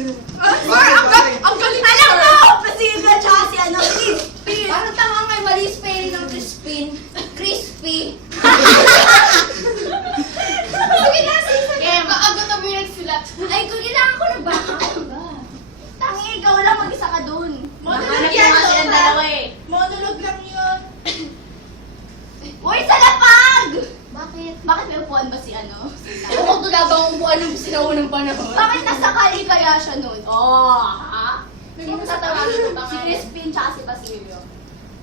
Ang galing! Alam mo! Pasilga tsaka si ano, Crispy. Parang tanga nga, mali spelling ng Crispin. Crispy. Sige na, sige. Yeah, maagot na mo yung nagsulat. Ay, kung kailangan ko ng backup ba? Tangi, ikaw lang mag-isa ka dun. Nahanap yung mga silang dalawa eh. Monologue lang yun. Uy, sa lapag! Bakit? Bakit may upuan ba si ano? Ewan ko labang upuan ng sinaunang panahon. Bakit nasa kali kaya siya nun? Oh, ha? Sino tatawagin ko ba Si Crispin tsaka si Basilio.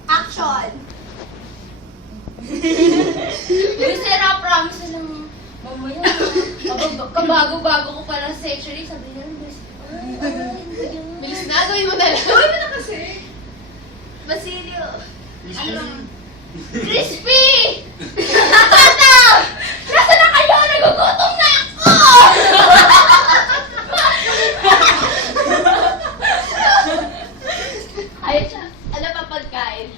Action! Uy, Sarah, promise na lang. Mamaya, kabago-bago ko pa lang sexually, sabi niya, Bilis na, gawin mo na lang. Gawin mo na kasi. Basilio. Ano? Crispy! Tata! Nasa na kayo? Nagugutom na ako! Ayun siya. Ano pa pagkain?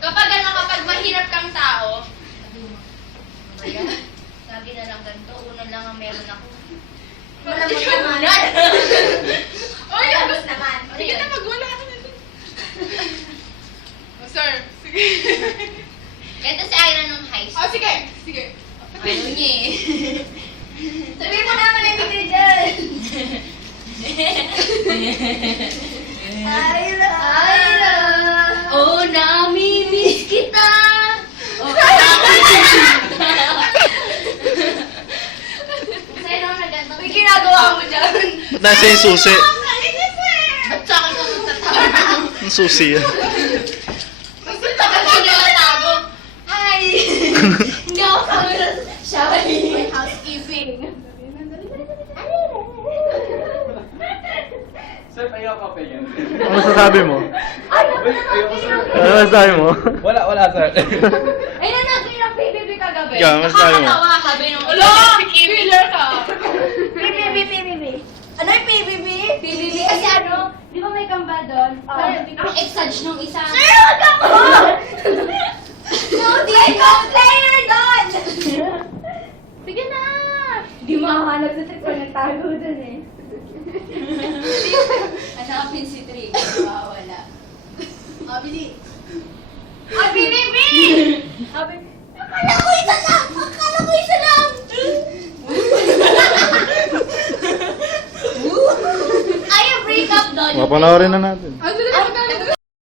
Kapag mahirap kang tao, sabi na lang ganito, una lang ang meron ako. Malamot naman. Oy, Malamot naman. sige na, magwala ka na dun. Oh, sir, sige. Ito si Ira nung high Oh, school. sige, sige. Ano niya eh. Sabihin mo naman yung bigay dyan. Ayra! Ira! Oh, nami-miss kita! Oh, sa'yo naman na ganito. May ginagawa mo dyan. Ba't nasa yung susi? Ba't sa akin ka magtatawa? Ang susi yan. Ba't ka nilatago? Hi! Hindi ako camera shy. May housekeeping. Sir, ayaw ka pa yan. Ano masasabi mo? Ayoko, sir. Ano masasabi mo? Wala, sir. Ayun na natin yung PBB kagabi. Ikaw, ano masasabi mo? Nakakatawa sabi nung Killer ka. PBB, PBB. Ano yung PBB? PBB kasi ano, di ba may kamba doon? Ang exage nung isa. Sir, wag ako! No, di ko player doon! Sige na! Di makahanap sa trip ko nagtago doon eh. Hanapin si Trick. Wala. Abili. Ah, PBB! Akala ko isa lang! Akala ko isa lang! Ay, yung breakup doon. Mapanoorin na natin. Ano